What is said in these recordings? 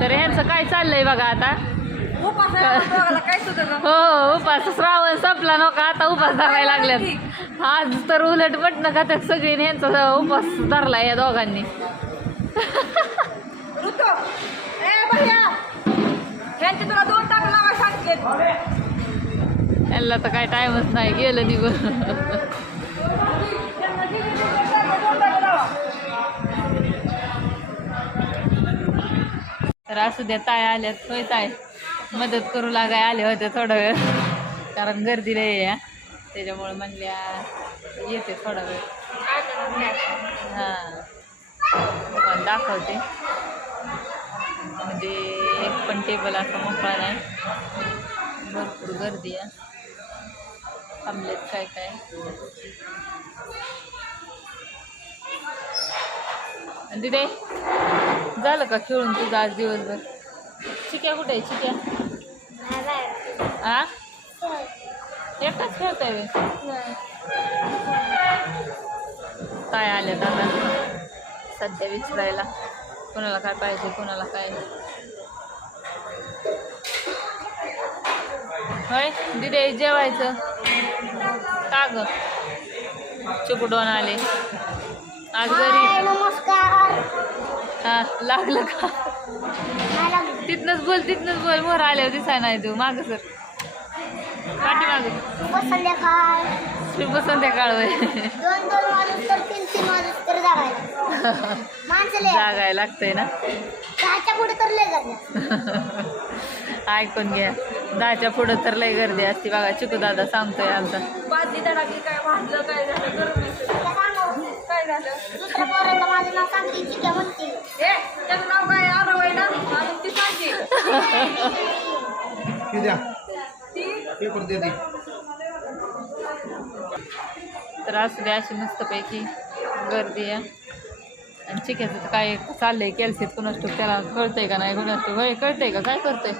तर ह्यांचं काय चाललंय बघा आता. हो उपास श्रावण संपला नका आता उपास धरायला लागल्यात. आज तर उलट बटणं खात्यात सगळी ह्यांचा उपास धरला या दोघांनी. त्यांना तर काय टाइमच नाही गेलं निघून. तर असू द्या ताय आल्यात. होय ताय मदत करू लागाय आले होते थोडा वेळ कारण गर्दी लई आहे त्याच्यामुळे म्हणल्या येते थोडा वेळ. हां तुम्हाला दाखवते म्हणजे एक पण टेबल असा मोकळा नाही. भरपूर गर्दी आहे. थांबलेत काय काय. आणि तिथे झालं का खेळून तुझं आज दिवसभर. चिक्या कुठे आहे चिक्या. हा एकटाच खेळताय वे. काय आल्यात आता सध्या विचारायला कोणाला काय पाहिजे कोणाला काय. होय दिदे जेवायचं का ग. चिकडून आले आज घरी. हा लागलं का. तिथनंच बोल मोर आल्यावर दिसाय नाही तू माग सर पाठी माग. शुभ संध्याकाळ वय. जागाय लागतंय ना. ऐकून घ्या 10च्या पुढं तर लय गर्दी असते बघा. चिकू दादा सांगतोय आमचा. तर असू द्या अशी मस्तपैकी गर्दी आहे. आणि चिक्याचं तर काय चाललंय कॅल्सियत कुणाष्टोक त्याला कळतंय का नाही कुणाष्टोक. होय कळतंय का काय करतोय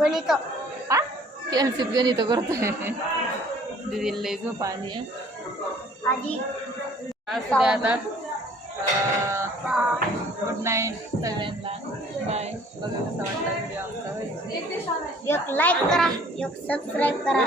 गणित. हा कॅल्सियत गणित करतोय. दिदीला लई झोप आली आहे. असू द्या आता. गुड नाईट सगळ्यांना. बाय. बघा कसा वाटला व्हिडिओ आमचा. एक लाईक करा एक सबस्क्राईब करा.